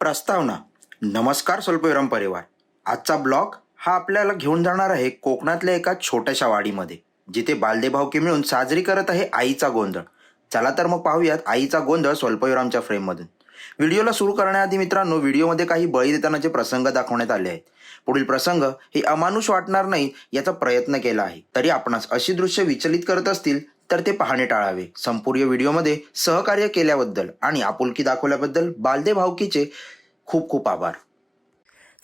प्रस्तावना. नमस्कार स्वल्पविराम परिवार. आजचा ब्लॉग हा आपल्याला घेऊन जाणार आहे कोकणातल्या एका छोट्याशा वाडीमध्ये जिथे बालदेभावकी मिळून साजरी करत आहे आईचा गोंधळ. चला तर मग पाहूयात आईचा गोंधळ स्वल्पविरामच्या फ्रेममधून. व्हिडिओला सुरू करण्याआधी मित्रांनो व्हिडिओमध्ये काही बळी देतानाचे प्रसंग दाखवण्यात आले आहेत. पुढील प्रसंग हे अमानुष वाटणार नाही याचा प्रयत्न केला आहे. तरी आपणास अशी दृश्य विचलित करत असतील तर ते पाहणे टाळावे. संपूर्ण व्हिडिओमध्ये सहकार्य केल्याबद्दल आणि आपुलकी दाखवल्याबद्दल बालदे भावकीचे खूप खूप आभार.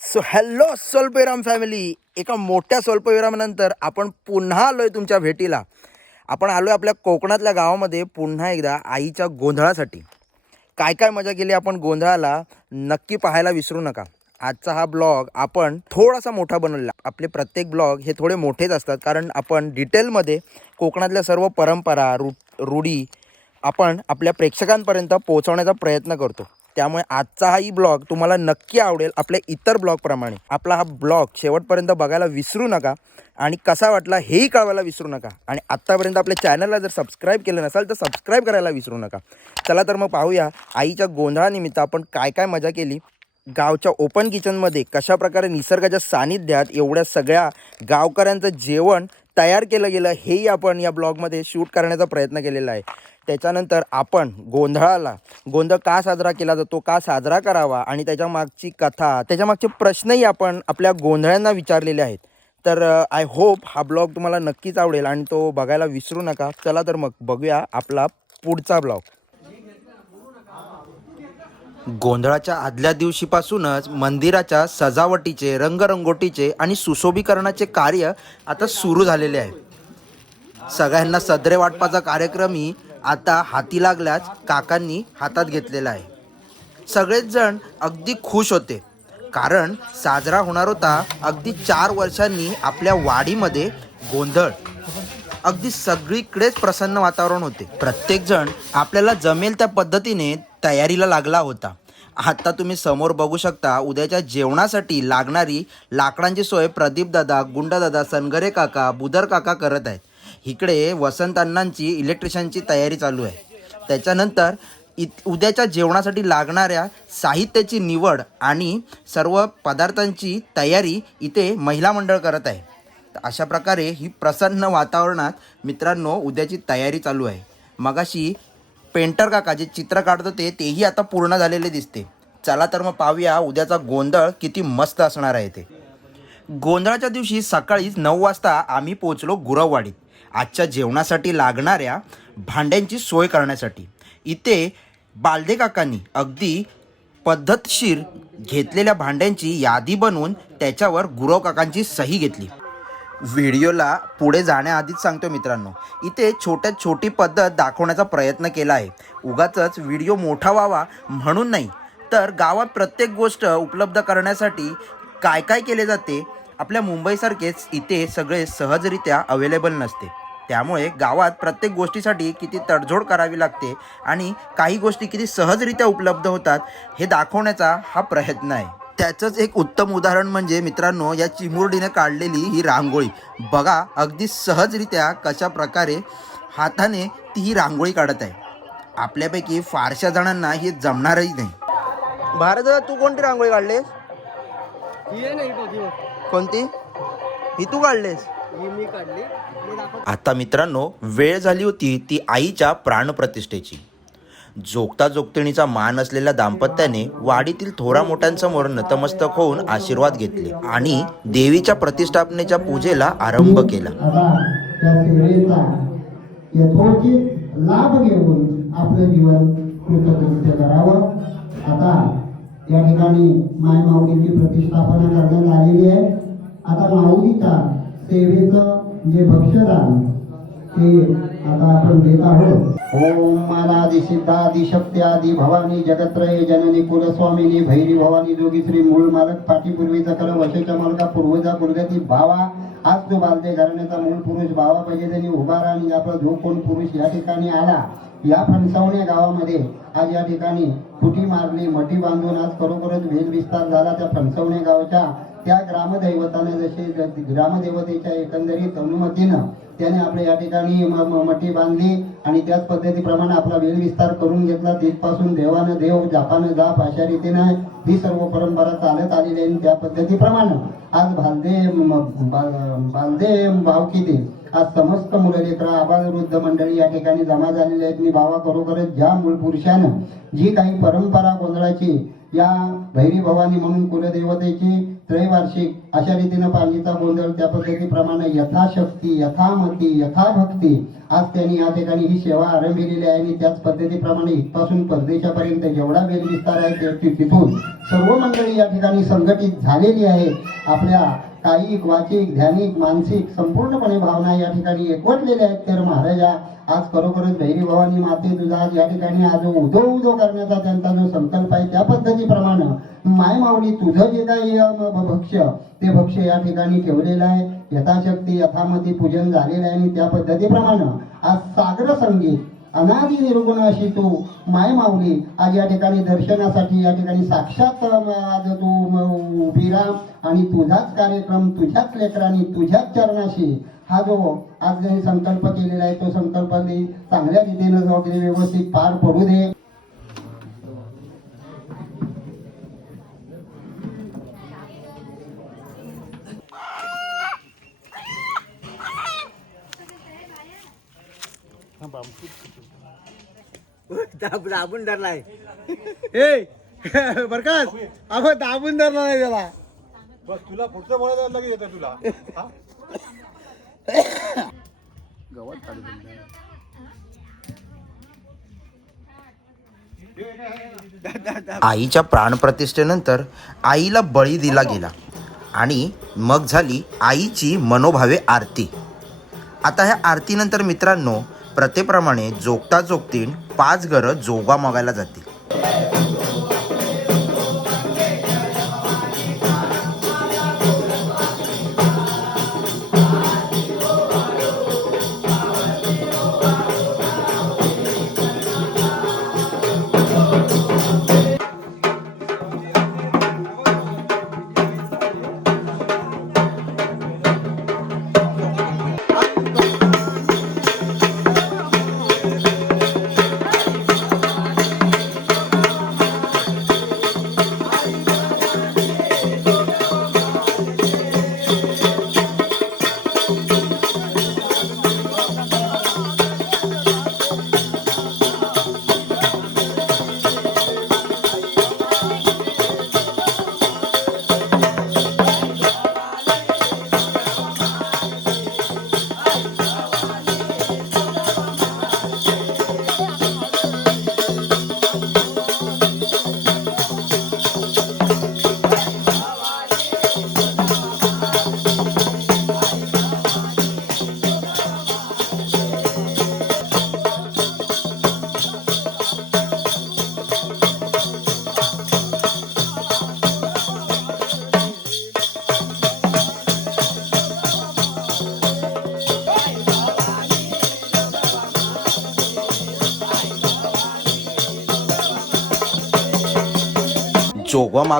सो हॅलो स्वल्पविराम फॅमिली एका मोठ्या स्वल्पविरामानंतर आपण पुन्हा आलोय तुमच्या भेटीला. आपण आलोय आपल्या कोकणातल्या गावामध्ये पुन्हा एकदा आईच्या गोंधळासाठी. काय काय मजा केली आपण गोंधळाला नक्की पाहायला विसरू नका. आजचा हा ब्लॉग आपण थोडासा मोठा बनवला. आपले प्रत्येक ब्लॉग हे थोडे मोठेच असतात कारण आपण डिटेलमध्ये कोकणातल्या सर्व परंपरा रू रूढी आपण आपल्या प्रेक्षकांपर्यंत पोहोचवण्याचा प्रयत्न करतो. त्यामुळे आजचा हाही ब्लॉग तुम्हाला नक्की आवडेल आपल्या इतर ब्लॉगप्रमाणे आपला हा ब्लॉग शेवटपर्यंत बघायला विसरू नका आणि कसा वाटला हेही कळवायला विसरू नका. आणि आत्तापर्यंत आपल्या चॅनलला जर सबस्क्राईब केलं नसाल तर सबस्क्राईब करायला विसरू नका. चला तर मग पाहूया आईच्या गोंधळानिमित्त आपण काय काय मजा केली. गावच्या ओपन किचनमध्ये कशा प्रकारे निसर्गाच्या सानिध्यात एवढ्या सगळ्या गावकऱ्यांचं जेवण तयार केलं गेलं हेही आपण या ब्लॉगमध्ये शूट करण्याचा प्रयत्न केलेला आहे. त्याच्यानंतर आपण गोंधळाला गोंधळ का साजरा केला जातो का साजरा करावा आणि त्याच्या मागची कथा त्याच्या मागचे प्रश्नही आपण आपल्या गोंधळांना विचारलेले आहेत. तर आय होप हा ब्लॉग तुम्हाला नक्कीच आवडेल आणि तो बघायला विसरू नका. चला तर मग बघूया आपला पुढचा ब्लॉग गोंधळाच्या आदल्या दिवशीपासूनच मंदिराच्या सजावटीचे रंगरंगोटीचे आणि सुशोभीकरणाचे कार्य आता सुरू झालेले आहे. सगळ्यांना सदरे वाटपाचा कार्यक्रमही आता हाती लागल्याच काकांनी हातात घेतलेला आहे. सगळेच जण अगदी खुश होते. कारण साजरा होणार होता अगदी चार वर्षांनी आपल्या वाडीमध्ये गोंधळ. अगदी सगळीकडेच प्रसन्न वातावरण होते. प्रत्येक जण आपल्याला जमेल त्या पद्धतीने तयारीला लागला होता. आता तुम्ही समोर बघू शकता उद्याच्या जेवणासाठी लागणारी लाकडांची सोय प्रदीप दादा सनगरे काका बुदर काका करत आहेत. इकडे वसंत अण्णांची इलेक्ट्रिशियनची तयारी चालू आहे. त्याच्यानंतर इत उद्याच्या जेवणासाठी लागणाऱ्या साहित्याची निवड आणि सर्व पदार्थांची तयारी इथे महिला मंडळ करत आहे. तर अशा प्रकारे ही प्रसन्न वातावरणात मित्रांनो उद्याची तयारी चालू आहे. मगाशी पेंटर काका जे चित्र काढत होते तेही आता पूर्ण झालेले दिसते. चला तर मग पाहूया उद्याचा गोंधळ किती मस्त असणार आहे ते. गोंधळाच्या दिवशी सकाळीच नऊ वाजता आम्ही पोचलो गुरववाडीत. आजच्या जेवणासाठी लागणाऱ्या भांड्यांची सोय करण्यासाठी. इथे बालदे काकांनी अगदी पद्धतशीर घेतलेल्या भांड्यांची यादी बनवून त्याच्यावर गुरव काकांची सही घेतली. व्हिडिओला पुढे जाण्याआधीच सांगतो मित्रांनो. इथे छोट्यात छोटी पद्धत दाखवण्याचा प्रयत्न केला आहे. उगाच व्हिडिओ मोठा व्हावा म्हणून नाही तर गावात प्रत्येक गोष्ट उपलब्ध करण्यासाठी काय काय केले जाते? आपल्या मुंबईसारखेच इथे सगळे सहजरित्या अवेलेबल नसते. त्यामुळे गावात प्रत्येक गोष्टीसाठी किती तडजोड करावी लागते आणि काही गोष्टी किती सहजरित्या उपलब्ध होतात हे दाखवण्याचा हा प्रयत्न आहे. त्याचंच एक उत्तम उदाहरण म्हणजे मित्रांनो या चिमुरडीने काढलेली ही रांगोळी. बघा अगदी सहजरित्या कशा प्रकारे हाताने ती ही रांगोळी काढत आहे. आपल्यापैकी फारशा जणांना हे जमणारही नाही. भारत तू कोणती रांगोळी काढलेस. कोणती? ही तू काढलेस? आता मित्रांनो वेळ झाली होती ती आईच्या प्राणप्रतिष्ठेची. जोगता जोगतिणीचा मान असलेल्या दाम्पत्याने वाडीतील थोरा मोठ्यांसमोर नतमस्तक होऊन आशीर्वाद घेतले आणि देवीच्या प्रतिष्ठापनेच्या पूजेला आरंभ केला. लाभ घेऊन आपलं जीवन कृतकृत्य करावं आता या ठिकाणी माय माऊलीची प्रतिष्ठापना करण्यात आलेली आहे आता माऊलीच्या सेवेचं जे भक्ष्यदान ते आता आपण देत आहोत. ओम मानादि सिद्धादि शक्त्यादि भवानी जगत्रये जननी कुलस्वामिनी भैरी भवानी जोगीश्री मूळ मालक पाठीपूर्वीचा कर वशेच्या मालका पूर्वजा पूर्गती भावा. आज तो बालदे घराण्याचा मूळ पुरुष भावा पाहिजे त्यांनी उभारा आणि आपला जो कोण पुरुष या ठिकाणी आला या फणसावणे गावामध्ये आज या ठिकाणी फुटी मारली मठी बांधून आज खरोखरच भेद विस्तार झाला त्या फणसवणे गावच्या त्या ग्रामदैवताने जसे ग्रामदेवतेच्या एकंदरीत अनुमतीनं त्याने आपल्या या ठिकाणी म- म- मठी बांधली आणि त्याच पद्धतीप्रमाणे आपला वेल विस्तार करून घेतला. तिथपासून देवानं देव जापानं जाप अशा रीतीनं ही सर्व परंपरा चालत आलेली आहे. आणि त्या पद्धतीप्रमाणे आज भालदे भालदे भावकीते आज समस्त मुलं लेकरं आबाल वृद्ध मंडळी या ठिकाणी जमा झालेले आहेत. मी भावा खरोखरच ज्या मूळ पुरुषानं जी काही परंपरा गोंधळाची या भैरी भवानी म्हणून कुलदेवतेची त्रैवार्षिक अशा रीतीनं पालखीचा गोंधळ त्या पद्धतीप्रमाणे यथाशक्ती यथामती यथाभक्ती आज त्यांनी या ठिकाणी ही सेवा आरंभिलेली आहे. आणि त्याच पद्धतीप्रमाणे इथपासून परदेशापर्यंत जेवढा वेळ विस्तार आहे ते- तिथून सर्व मंडळी या ठिकाणी संघटित झालेली आहे. आपल्या कायिक वाचिक ध्यानिक मानसिक संपूर्णपणे भावना या ठिकाणी एकवटलेल्या आहेत. तर महाराजा आज खरोखरच बहिणी भवानी माते तुझा आज या ठिकाणी आज उदो उदो करण्याचा त्यांचा जो संकल्प आहे त्या पद्धतीप्रमाणे माय माऊली तुझं जे काही भक्ष्य ते भक्ष्य या ठिकाणी ठेवलेलं आहे. यथाशक्ती यथामती पूजन झालेलं आहे आणि त्या पद्धतीप्रमाणे आज सागर संगीत अनादि निर्गुण अशी तू माय माऊली आज या ठिकाणी दर्शनासाठी या ठिकाणी साक्षात आज तू उभी राहा आणि तुझाच कार्यक्रम तुझ्याच लेकरांनी तुझ्याच चरणाशी हा जो आज ज्यांनी संकल्प केलेला आहे तो संकल्प चांगल्या रीतीनं वगैरे व्यवस्थित पार पडू दे. दाब- दाबून धरलाय. ए बरकास अगं दाबून धरला नाही त्याला. बस तुला पुढचं बोलायला लगेच येतं तुला. हा? आईच्या प्राणप्रतिष्ठेनंतर आईला बळी दिला गेला आणि मग झाली आईची मनोभावे आरती आता ह्या आरतीनंतर मित्रांनो प्रथेप्रमाणे जोगता जोगतीन पाच घरं जोगा मागायला जाते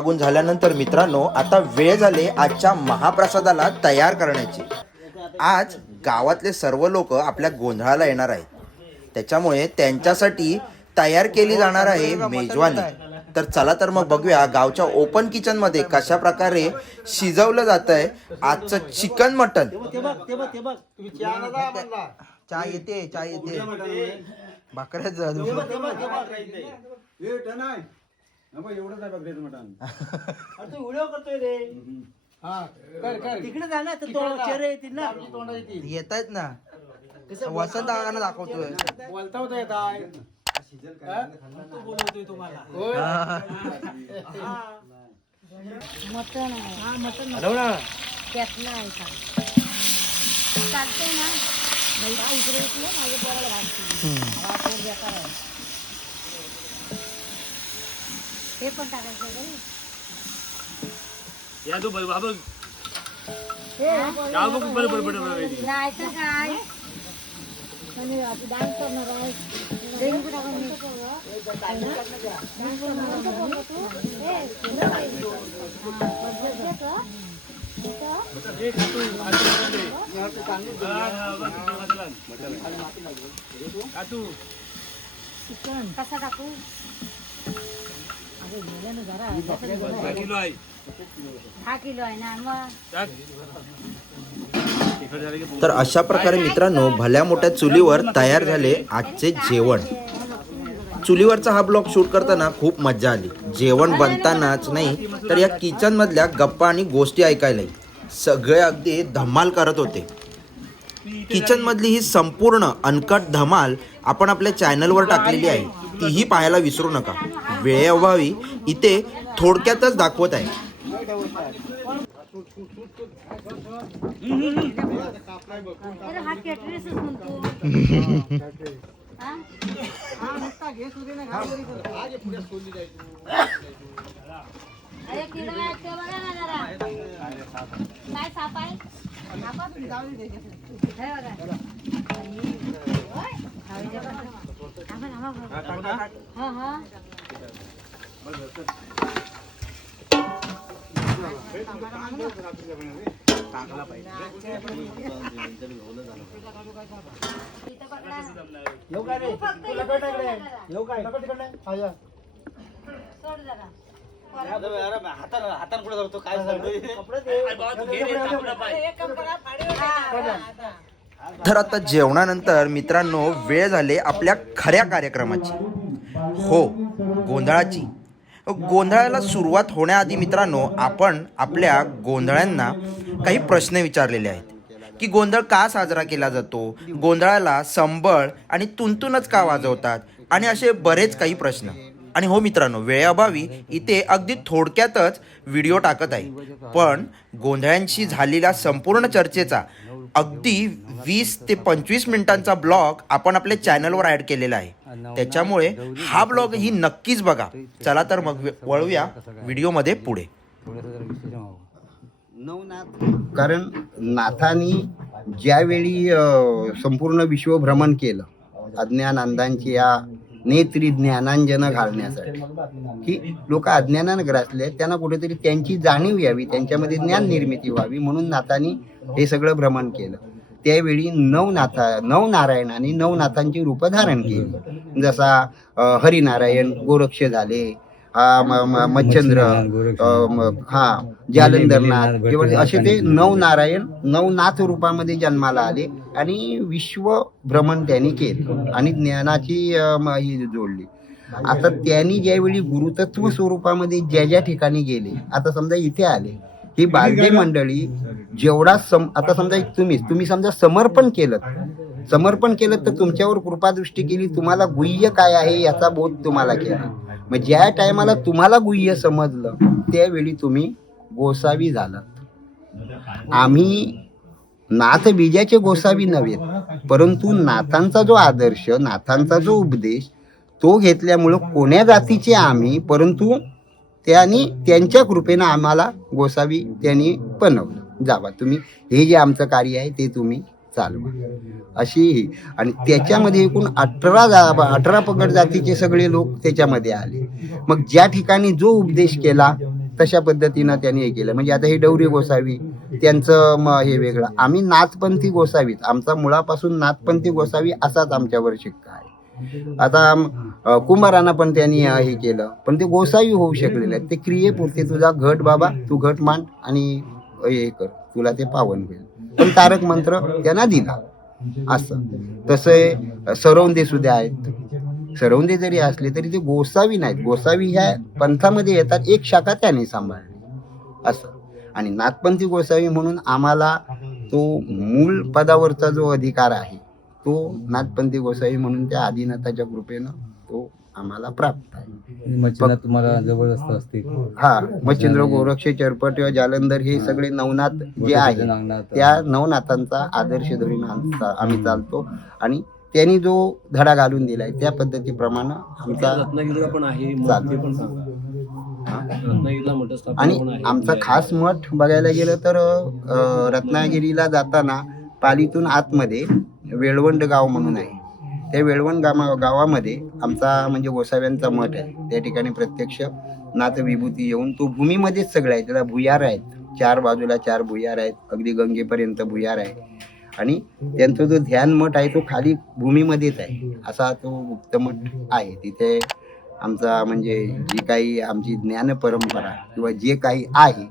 मागून झाल्यानंतर मित्रांनो आता वेळ झाले आजच्या महाप्रसादाला तयार करण्याची. आज गावातले सर्व लोक आपल्या गोंधळाला येणार आहेत. त्याच्यामुळे त्यांच्यासाठी तयार केली जाणार आहे मेजवानी. तर चला तर मग बघूया गावच्या ओपन किचनमध्ये कशा प्रकारे शिजवलं जात आहे आजचं चिकन मटन चहा येते चहा येते. भाकऱ्याच एवढंच आहे बघ मटण अरे तू व्हिडिओ करतोय रे. हा कर कर. तिकडे जा ना तर तो चेहरे येतील ना. तोंडात येतील. येत आहेत ना वसंत दाखवतोय. बोलता होता येत आहे तो बोलवतोय तुम्हाला. होय. मटण आहे. हा मटण हॅलो ना त्यातलं आहे का? चालतंय ना. बाई बा इकडे इकडे माझ्या पोराला घालते हा पोर बेकार आहे. हे पण टाकायचं आहे या तू बाबा का? नाही तर काय आणि आता डान्स करणार आहे रेंज टाकून मी. डान्स करणार आहे तू? ए, तुला काय? हा, पद्धत घेतो. घेतो. चिकन कसा टाकू किलो आहे ना मग तर अशा प्रकारे मित्रांनो भल्या मोठ्या चुलीवर तयार झाले आजचे जेवण. चुलीवरचा हा ब्लॉग शूट करताना खूप मजा आली. जेवण बनतानाच नाही तर या किचन मधल्या गप्पा आणि गोष्टी ऐकायलाही. सगळे अगदी धमाल करत होते. किचनमधली ही संपूर्ण अनकट धमाल आपण आपल्या चॅनलवर टाकलेली आहे. तीही पाहायला विसरू नका. वेळेअभावी इथे थोडक्यातच दाखवत आहे. अरे हा कॅटरेसच म्हणतो हा? अरे किडा आहे ते बघा ना जरा काय साप तर आता जेवणानंतर मित्रांनो वेळ झाले आपल्या खऱ्या कार्यक्रमाची. हो गोंधळाची. गोंधळाला सुरुवात होण्याआधी मित्रांनो आपण आपल्या गोंधळांना काही प्रश्न विचारलेले आहेत. की गोंधळ का साजरा केला जातो? गोंधळाला संबळ आणि तुंतूनच का वाजवतात? आणि असे बरेच काही प्रश्न. आणि हो मित्रांनो वेळेअभावी इथे अगदी थोडक्यातच व्हिडिओ टाकत आहे. पण गोंधळांशी झालेल्या संपूर्ण चर्चेचा अगदी वीस ते पंचवीस मिनिटांचा ब्लॉग आपण आपल्या चॅनलवर ॲड केलेला आहे. त्याच्यामुळे हा ब्लॉग ही नक्कीच बघा. चला तर मग वळूया व्हिडिओमध्ये पुढे. कारण नाथानी ज्यावेळी संपूर्ण विश्व भ्रमण केलं अज्ञान अंधांची या नेत्री ज्ञानांजन घालण्यासाठी. की लोक अज्ञानानं ग्रासले त्यांना कुठेतरी त्यांची जाणीव यावी त्यांच्यामध्ये ज्ञान निर्मिती व्हावी म्हणून नाथानी हे सगळं भ्रमण केलं. त्यावेळी नवनाथा नवनारायणाने नवनाथांची रूपं धारण केली. जसा हरिनारायण गोरक्ष झाले मच्छंद्र हा जालंधरनाथ असे ते नवनारायण नवनाथ रूपामध्ये जन्माला आले आणि विश्व भ्रमण त्यांनी केलं आणि ज्ञानाची जोडली. आता त्यांनी ज्यावेळी गुरुतत्व स्वरूपामध्ये ज्या ज्या ठिकाणी गेले आता समजा इथे आले ही बालदे मंडळी जेवढा सम आता समजा तुम्हीच तुम्ही समजा समर्पण केलं समर्पण केलं तर तुमच्यावर कृपादृष्टी केली तुम्हाला गुह्य काय आहे याचा बोध तुम्हाला केला. मग ज्या टायमाला तुम्हाला गुह्य समजलं त्यावेळी तुम्ही गोसावी झालात. आम्ही नाथ बीजाचे गोसावी नव्हे परंतु नाथांचा जो आदर्श नाथांचा जो उपदेश तो घेतल्यामुळं कोण्या जातीचे आम्ही परंतु त्यांनी त्यांच्या कृपेनं आम्हाला गोसावी त्यांनी बनवलं. जावा तुम्ही हे जे आमचं कार्य आहे ते तुम्ही चालवा अशी ही आणि त्याच्यामध्ये एकूण अठरा जा अठरा पगड जातीचे सगळे लोक त्याच्यामध्ये आले. मग ज्या ठिकाणी जो उपदेश केला तशा पद्धतीनं त्यांनी हे केलं. म्हणजे आता हे डवरी गोसावी त्यांचं म हे वेगळं. आम्ही नाथपंथी गोसावीत. आमचा मुळापासून नाथपंथी गोसावी असाच आमच्यावर शिक्का आहे. आता कुंभारांना पण त्यांनी हे केलं. पण ते गोसावी होऊ शकलेले आहेत. ते क्रियेपुरते तुझा घट बाबा तू घट मांड आणि हे कर. तुला ते पावन होईल पण तारक मंत्र त्यांना दिला. असं. तसं सरवंदे सुद्धा आहेत. सरवंदे जरी असले तरी ते गोसावी नाहीत. गोसावी ह्या पंथामध्ये येतात. एक शाखा त्याने सांभाळली. असं. आणि नाथपंथी गोसावी म्हणून आम्हाला तो मूळ पदावरचा जो अधिकार आहे तो नाथपंथी गोसावी म्हणून त्या आदिनाथाच्या कृपेनं तो आम्हाला प्राप्त आहे. मच्छीनाथ तुम्हाला जबरदस्त असतील हा मच्छिंद्र गोरक्ष चरपट किंवा जालंधर हे सगळे नवनाथ जे आहे नागनाथ त्या नवनाथांचा आदर्श धरून आमचा आम्ही चालतो. आणि त्यांनी जो धडा घालून दिलाय त्या पद्धतीप्रमाणे आमचा रत्नागिरीला पण आहे मठ चालतं. ते पण सांगा रत्नागिरीला मठ स्थापना आणि आहे. आमचा खास मठ बघायला गेलं तर अ, रत्नागिरीला जाताना पालीतून आतमध्ये वेळवंड गाव म्हणून आहे. त्या वेळवण गामा गावामध्ये आमचा म्हणजे गोसाव्यांचा मठ आहे. त्या ठिकाणी प्रत्यक्ष नाथ विभूती येऊन तो भूमीमध्येच सगळं आहे. त्याला भुयार आहेत. चार बाजूला चार भुयार आहेत. अगदी गंगेपर्यंत भुयार आहे. आणि त्यांचा जो ध्यान मठ आहे तो खाली भूमीमध्येच आहे. असा तो गुप्त मठ आहे. तिथे आमचा म्हणजे जी काही आमची ज्ञान परंपरा किंवा जे काही आहे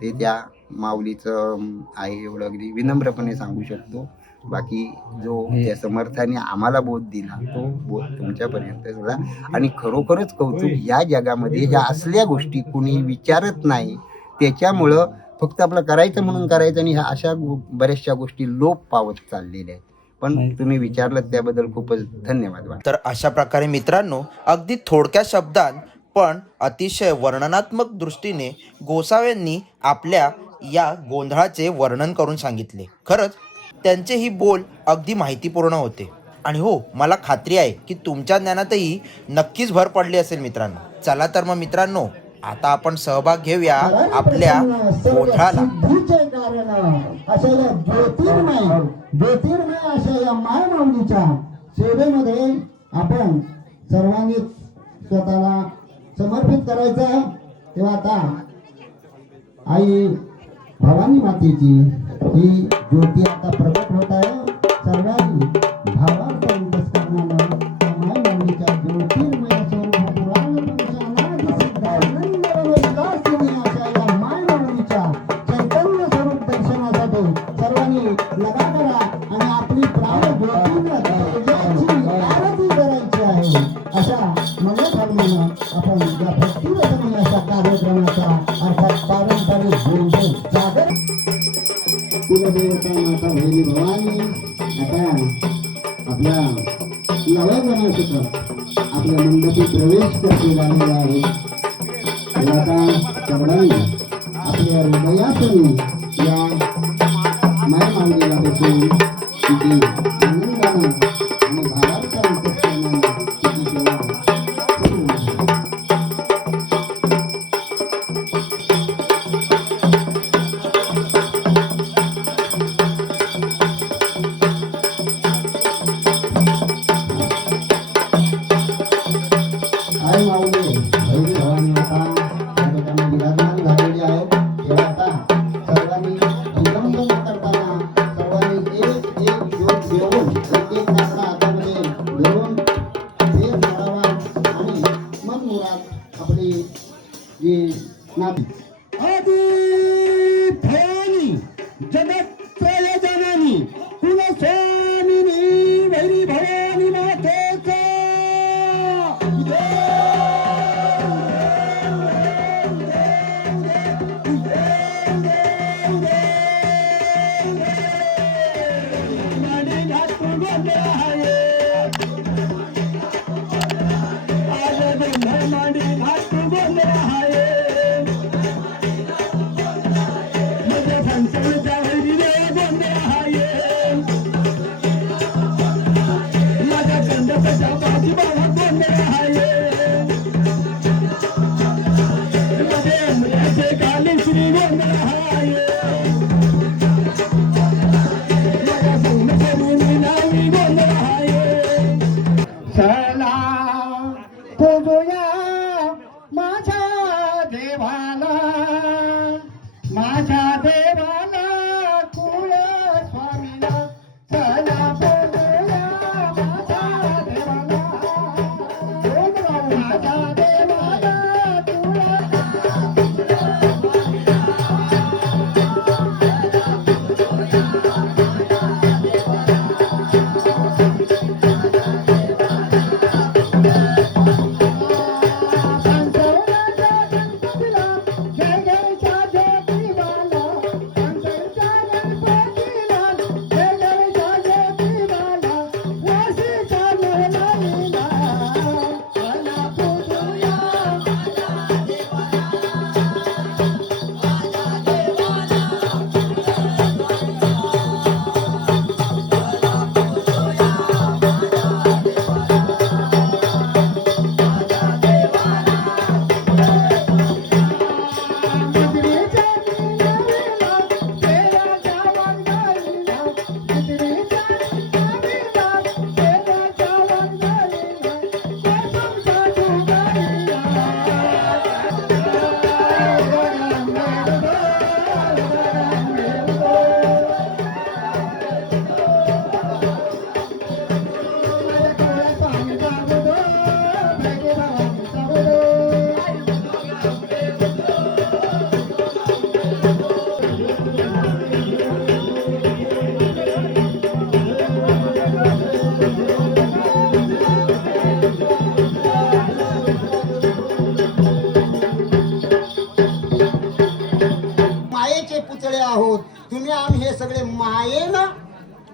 ते त्या माऊलीचं आहे एवढं अगदी विनम्रपणे सांगू शकतो. बाकी जो त्या समर्थाने आम्हाला बोध दिला तो बोध तुमच्यापर्यंत झाला. आणि खरोखरच कौतुक या जगामध्ये ह्या असल्या गोष्टी कुणी विचारत नाही त्याच्यामुळं फक्त आपलं करायचं म्हणून करायचं आणि ह्या अशा बऱ्याचशा गोष्टी लोप पावत चाललेल्या आहेत. पण तुम्ही विचारलं त्याबद्दल खूपच धन्यवाद तर अशा प्रकारे मित्रांनो अगदी थोडक्या शब्दात पण अतिशय वर्णनात्मक दृष्टीने गोसाव्यांनी आपल्या या गोंधळाचे वर्णन करून सांगितले. खरंच त्यांचे ही बोल अगदी माहितीपूर्ण होते. आणि हो मला खात्री आहे की तुमच्या ज्ञानातही नक्कीच भर पडली असेल मित्रांनो. चला तर मग मित्रांनो आता आपण सहभाग घेऊया आपल्या गोंधळाला अशा या ज्योतिर्मय ज्योतिर्मय अशा या माय सेवेमध्ये आपण सर्वांनी स्वतःला समर्पित करायचं आहे. तेव्हा आता आई भवानी मातेची ही ज्योती आता प्रगट होत आहे. सर्वांनी भावार्थ अंतस्करणानं ज्योतिर्मय स्वरूप पुराण या माय चैतन्य स्वरूप दर्शनासाठी सर्वांनी लगा करा आणि आपली प्राण ज्योतीनं करायची आहे. अशा मंडपी प्रवेश करते झालेला आहे तर आई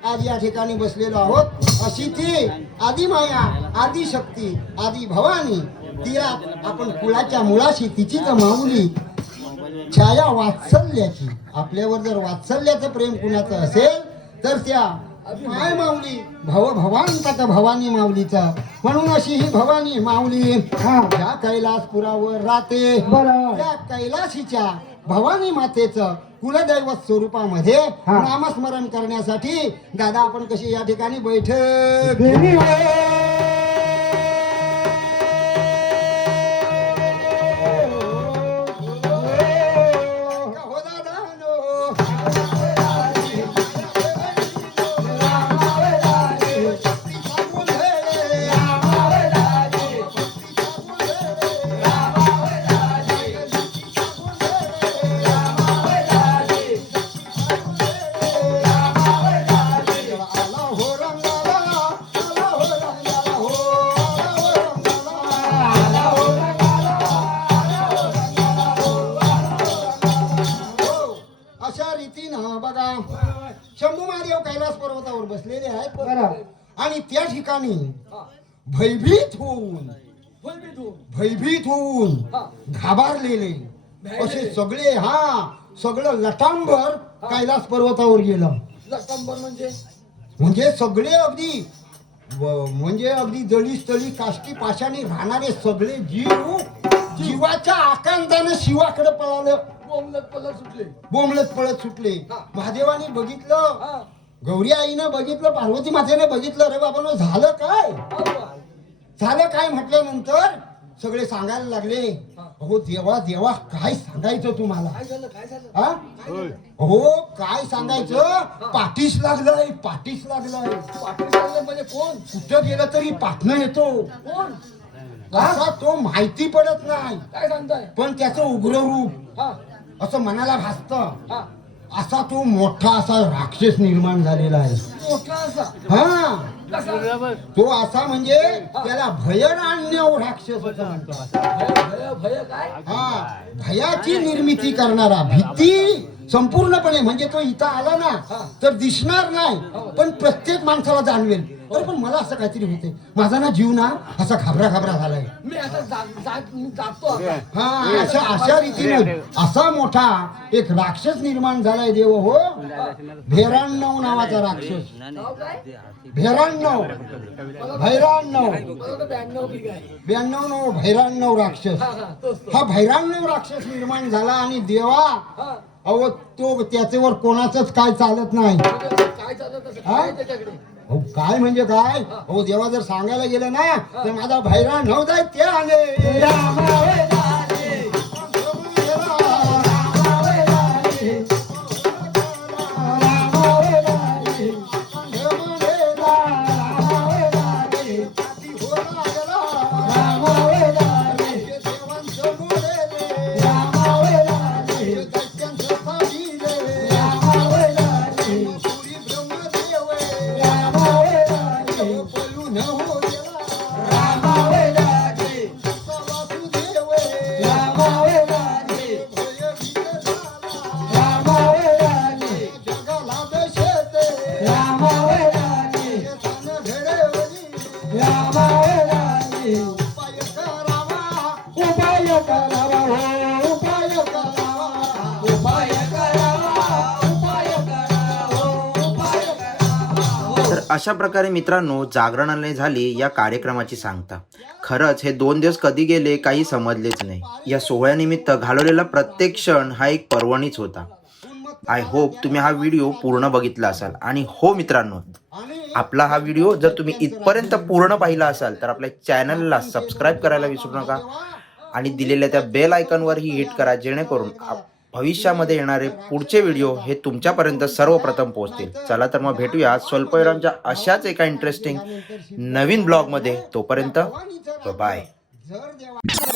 आज या ठिकाणी बसलेलो आहोत. अशी ती आदी माया आदी शक्ती आदी भवानी तिला आपण कुळाच्या मुळाशी तिचीच माऊली छाया वात्सल्याची. आपल्यावर जर वात्सल्याचं प्रेम कुणाचं असेल तर त्या माय माऊली भव भवांचा भवानी माऊलीचा. म्हणून अशी ही भवानी माऊली ज्या कैलासपुरावर राहते त्या कैलाशीच्या भवानी मातेचं कुलदैवत स्वरूपामध्ये नामस्मरण करण्यासाठी दादा आपण कशी या ठिकाणी बैठक? भयभीत होऊन. भयभीत होऊन घाबरलेले. असे सगळे हा सगळं लटांबर कैलास पर्वतावर गेलं. म्हणजे? सगळे अगदी म्हणजे अगदी जळी स्थळी काष्टी पाशाने राहणारे सगळे जीव जीवाच्या आकांतानं शिवाकडे पळालं. बोंबलत पळत सुटले. महादेवाने बघितलं. गौरी आईनं बघितलं पार्वती मातेने बघितलं. रे बाबा झालं काय? झालं काय म्हटल्यानंतर सगळे सांगायला लागले अहो देवा देवा काय सांगायचं तुम्हाला? हा? हो? काय सांगायचं? पाठीस लागलंय पाठीस लागलंय. म्हणजे कोण? कुठं गेलं तरी पाठणं येतो. कोण? असा तो माहिती पडत नाही. काय सांगताय? पण त्याचं उग्र रूप. असं मनाला भासत. असा तो मोठा असा राक्षस निर्माण झालेला आहे. मोठा असा? हा. तो असा म्हणजे त्याला भयराण्य राक्षस असं म्हणतात. हा. भयाची निर्मिती करणारा भीती संपूर्णपणे म्हणजे तो इथं आला ना तर दिसणार नाही. पण प्रत्येक माणसाला जाणवेल. अरे पण मला असं काहीतरी होते माझा ना जीव ना असा घाबरा घाबरा झालाय हा अशा अशा रीतीने असा मोठा एक राक्षस निर्माण झालाय देव हो. भेराण्णव नावाचा राक्षस. भेराण्णव भैराण्णव ब्याण्णव नव भैराण्णव राक्षस. हा भैराण्णव राक्षस निर्माण झाला आणि देवा अहो तो त्याच्यावर कोणाचंच काय चालत नाही. हा? अहो, काय म्हणजे काय? हो. देवा जर सांगायला गेलं ना तर माझा भैराण नव जाय ते आले अशा प्रकारे मित्रांनो जागरणालय झाली या कार्यक्रमाची सांगता. खरंच हे दोन दिवस कधी गेले काही समजलेच नाही. या सोहळ्यानिमित्त घालवलेला प्रत्येक क्षण हा एक पर्वणीच होता. आय होप तुम्ही हा व्हिडिओ पूर्ण बघितला असाल. आणि हो मित्रांनो आपला हा व्हिडिओ जर तुम्ही इथपर्यंत पूर्ण पाहिला असाल तर आपल्या चॅनलला सबस्क्राईब करायला विसरू नका. आणि दिलेल्या त्या बेल आयकॉनवरही हिट करा जेणेकरून आप- भविष्यामध्ये येणारे पुढचे व्हिडिओ हे तुमच्यापर्यंत सर्वप्रथम पोहोचतील. चला तर मग भेटूया स्वल्पविरामच्या अशाच एका इंटरेस्टिंग नवीन ब्लॉगमध्ये तोपर्यंत बाय जर देवा